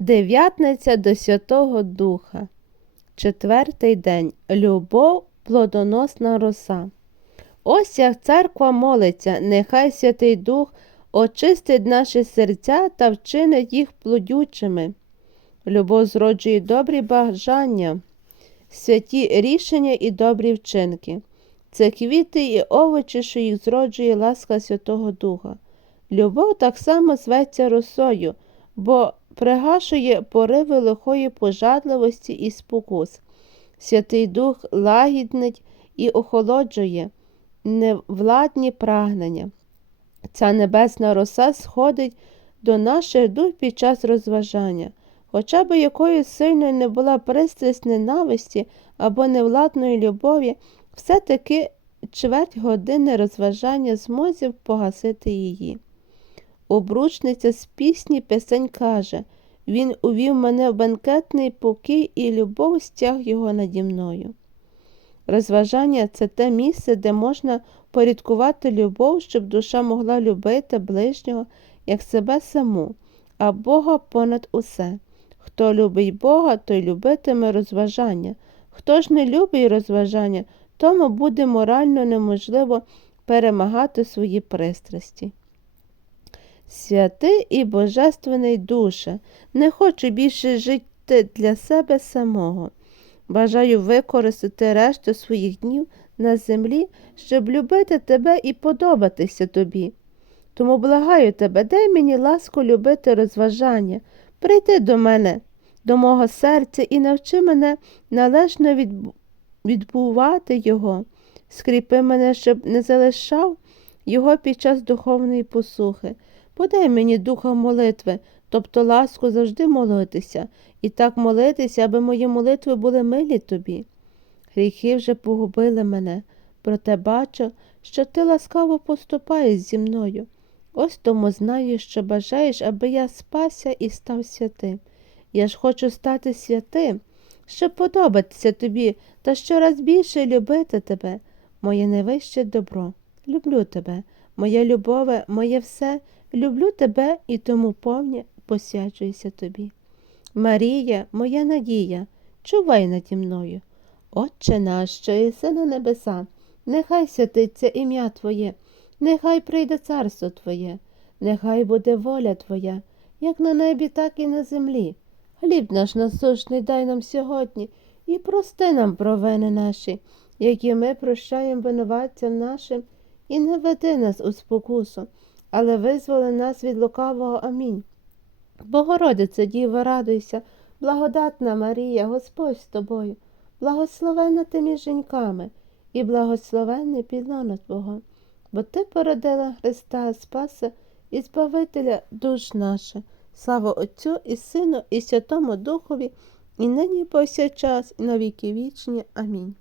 Дев'ятниця до Святого Духа. Четвертий день. Любов плодоносна роса. Ось як церква молиться, нехай Святий Дух очистить наші серця та вчинить їх плодючими. Любов зроджує добрі бажання, святі рішення і добрі вчинки. Це квіти і овочі, що їх зроджує ласка Святого Духа. Любов так само зветься росою, бо пригашує пориви лихої пожадливості і спокус. Святий Дух лагіднить і охолоджує невладні прагнення. Ця небесна роса сходить до наших дух під час розважання, хоча б якою сильною не була пристрасть ненависті або невладної любові, все-таки чверть години розважання змозів погасити її. Обручниця з пісні пісень каже Він увів мене в бенкетний покій і любов стяг його наді мною. Розважання це те місце, де можна порядкувати любов, щоб душа могла любити ближнього як себе саму, а Бога понад усе. Хто любить Бога, той любитиме розважання. Хто ж не любить розважання, тому буде морально неможливо перемагати свої пристрасті. Святий і Божественний душе, не хочу більше жити для себе самого. Бажаю використати решту своїх днів на землі, щоб любити тебе і подобатися тобі. Тому благаю тебе, дай мені ласку любити розважання, прийди до мене, до мого серця і навчи мене належно відбу... відбувати його, скріпи мене, щоб не залишав його під час духовної посухи. Подай мені духа молитви, тобто ласку завжди молитися, і так молитися, аби мої молитви були милі тобі. Гріхи вже погубили мене, проте бачу, що ти ласкаво поступаєш зі мною. Ось тому знаю, що бажаєш, аби я спася і став святим. Я ж хочу стати святим, щоб подобатися тобі та щораз більше любити тебе, моє найвище добро. Люблю тебе, моя любове, моє все, люблю тебе і тому повні посвячуюся тобі. Марія, моя надія, чувай наді мною. Отче наш, що єси на небеса, нехай святиться ім'я Твоє, нехай прийде царство Твоє, нехай буде воля Твоя, як на небі, так і на землі. Хліб наш насущний дай нам сьогодні і прости нам провини наші, які ми прощаємо винуватцям нашим, і не веди нас у спокусу, але визволи нас від лукавого. Амінь. Богородице, Діво, радуйся, благодатна Марія, Господь з тобою, благословена ти між жінками, і благословенний підлона Твого, бо Ти породила Христа Спаса і Збавителя душ наших. Слава Отцю і Сину, і Святому Духові, і нині повсякчас, і на віки вічні. Амінь.